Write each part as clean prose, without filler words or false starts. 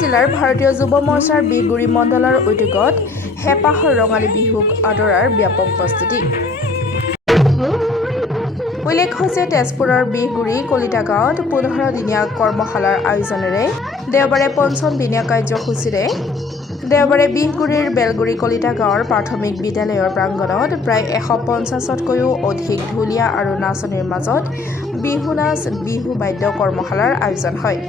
জিলাৰ ভাৰতীয় যুৱ মৰ্চাৰ বিহগুৰি মণ্ডলৰ উদ্যোগত হেঁপাহৰ ৰঙালী বিহুক আদৰাৰ ব্যাপক প্ৰস্তুতি। উল্লেখ্য যে তেজপুৰৰ বিহগুৰি কলিতা গাঁৱত 15 দিনীয়া কৰ্মশালাৰ আয়োজনেৰে দেওবাৰে পঞ্চম দিনীয়া কাৰ্যসূচীৰে দেওবাৰে বিহগুৰিৰ বেলগুৰি কলিতা গাঁৱৰ প্ৰাথমিক বিদ্যালয়ৰ প্ৰাংগণত প্ৰায় 150তকৈও অধিক ঢুলীয়া আৰু নাচনীৰ মাজত বিহু নাচ বিহু বাদ্য কৰ্মশালাৰ আয়োজন হয়।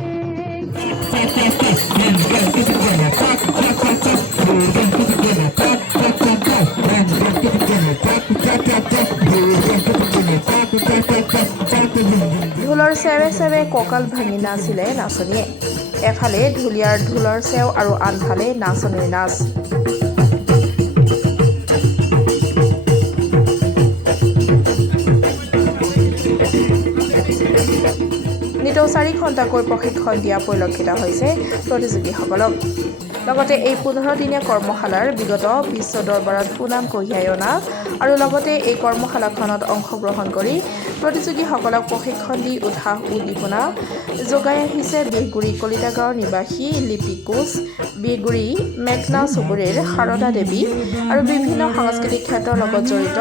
ঢোলৰ চেৱে চেৱে কঁকাল ভাঙি নাচিলে নাচনীয়ে। এফালে ঢুলীয়াৰ ঢোলৰ চেও আৰু আনফালে নাচনীৰ নাচ। নিতৌ 4 ঘণ্টাকৈ প্ৰশিক্ষণ দিয়া পৰিলক্ষিত হৈছে প্ৰতিযোগীসকলক। লগতে এই 15 দিনীয়া কৰ্মশালাৰ বিগত বিশ্ব দৰবাৰত সুনাম কঢ়িয়াই অনা আৰু লগতে এই কৰ্মশালাখনত অংশগ্ৰহণ কৰি প্ৰতিযোগীসকলক প্ৰশিক্ষণ দি উৎসাহ উদ্দীপনা যোগাই আহিছে বিহগুৰি কলিতা গাঁৱৰ নিবাসী লিপি কোচ, বিহগুৰি মেঘনা চুবুৰীৰ শাৰদা দেৱী আৰু বিভিন্ন সাংস্কৃতিক ক্ষেত্ৰৰ লগত জড়িত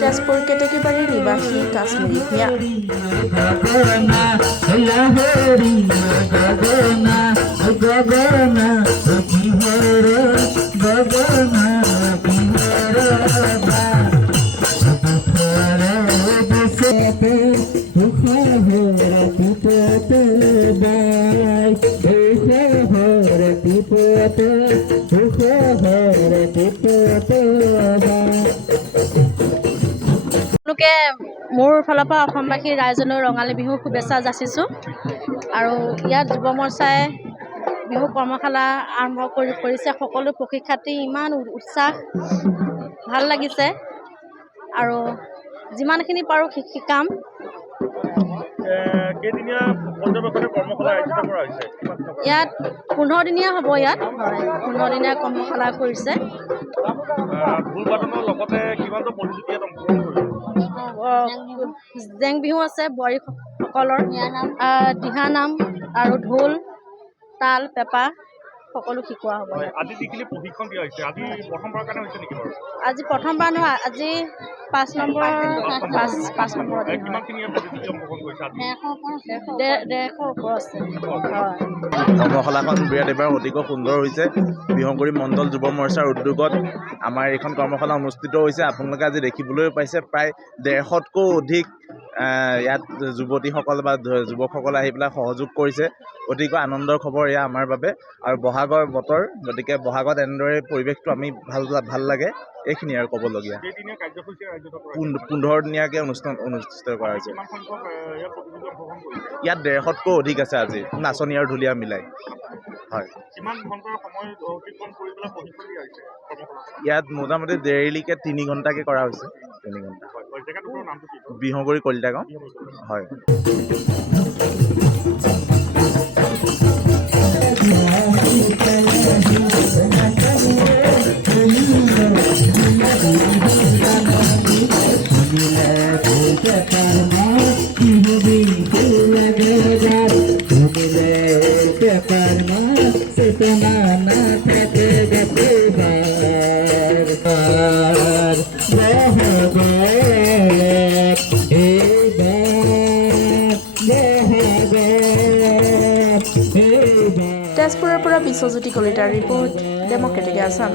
তেজপুৰ কেতেকীবাৰীৰ নিবাসী কাশ্মীৰী ভূঞা। তেওঁলোকে মোৰ ফালৰ পৰা অসমবাসী ৰাইজলৈ ৰঙালী বিহুৰ শুভেচ্ছা যাচিছোঁ। আৰু ইয়াত যুৱ মৰ্চাই বিহু কৰ্মশালা আৰম্ভ কৰিছে। সকলো প্ৰশিক্ষাৰ্থী ইমান উৎসাহ, ভাল লাগিছে আৰু যিমানখিনি পাৰোঁ শিকাম। ইয়াত 15 দিনীয়া হ'ব। ইয়াত 15 দিনীয়া কৰ্মশালা কৰিছে। জেং বিহু আছে, বোৱাৰীসকলৰ দিহানাম আৰু ঢোল, তাল, পেঁপা সকলো শিকোৱা হ'ব। আজি প্ৰথমবাৰ নহয়, আজি 5 নম্বৰ। 150 ওপৰ আছে। কৰ্মশালাখন বিৰাট এবাৰ অতিকৈ সুন্দৰ হৈছে। বিহগুৰি মণ্ডল যুৱ মৰ্চাৰ উদ্যোগত আমাৰ এইখন কৰ্মশালা অনুষ্ঠিত হৈছে। আপোনালোকে আজি দেখিবলৈ পাইছে প্ৰায় 150তকৈও অধিক ইয়াত যুৱতীসকল বা যুৱকসকলে আহি পেলাই সহযোগ কৰিছে। অতিকৈ আনন্দৰ খবৰ এয়া আমাৰ বাবে। আৰু বহাগৰ বতৰ, গতিকে বহাগত এনেদৰে পৰিৱেশটো আমি ভাল লাগে। এইখিনি আৰু ক'বলগীয়া। 15 দিনীয়াকৈ অনুষ্ঠিত কৰা হৈছে। ইয়াত 150তকৈও অধিক আছে আজি, নাচনী আৰু ঢুলীয়া মিলাই। হয়, ইয়াত মোটামুটি ডেইলিকৈ 3 ঘণ্টাকৈ কৰা হৈছে। 3 ঘণ্টা। বিহগুৰি কলিতা গাঁও। হয়। তেজপুৰৰ পৰা বিশ্বজ্যোতি কলিতাৰ ৰিপৰ্ট, ডেম'ক্ৰেটিক আছাম।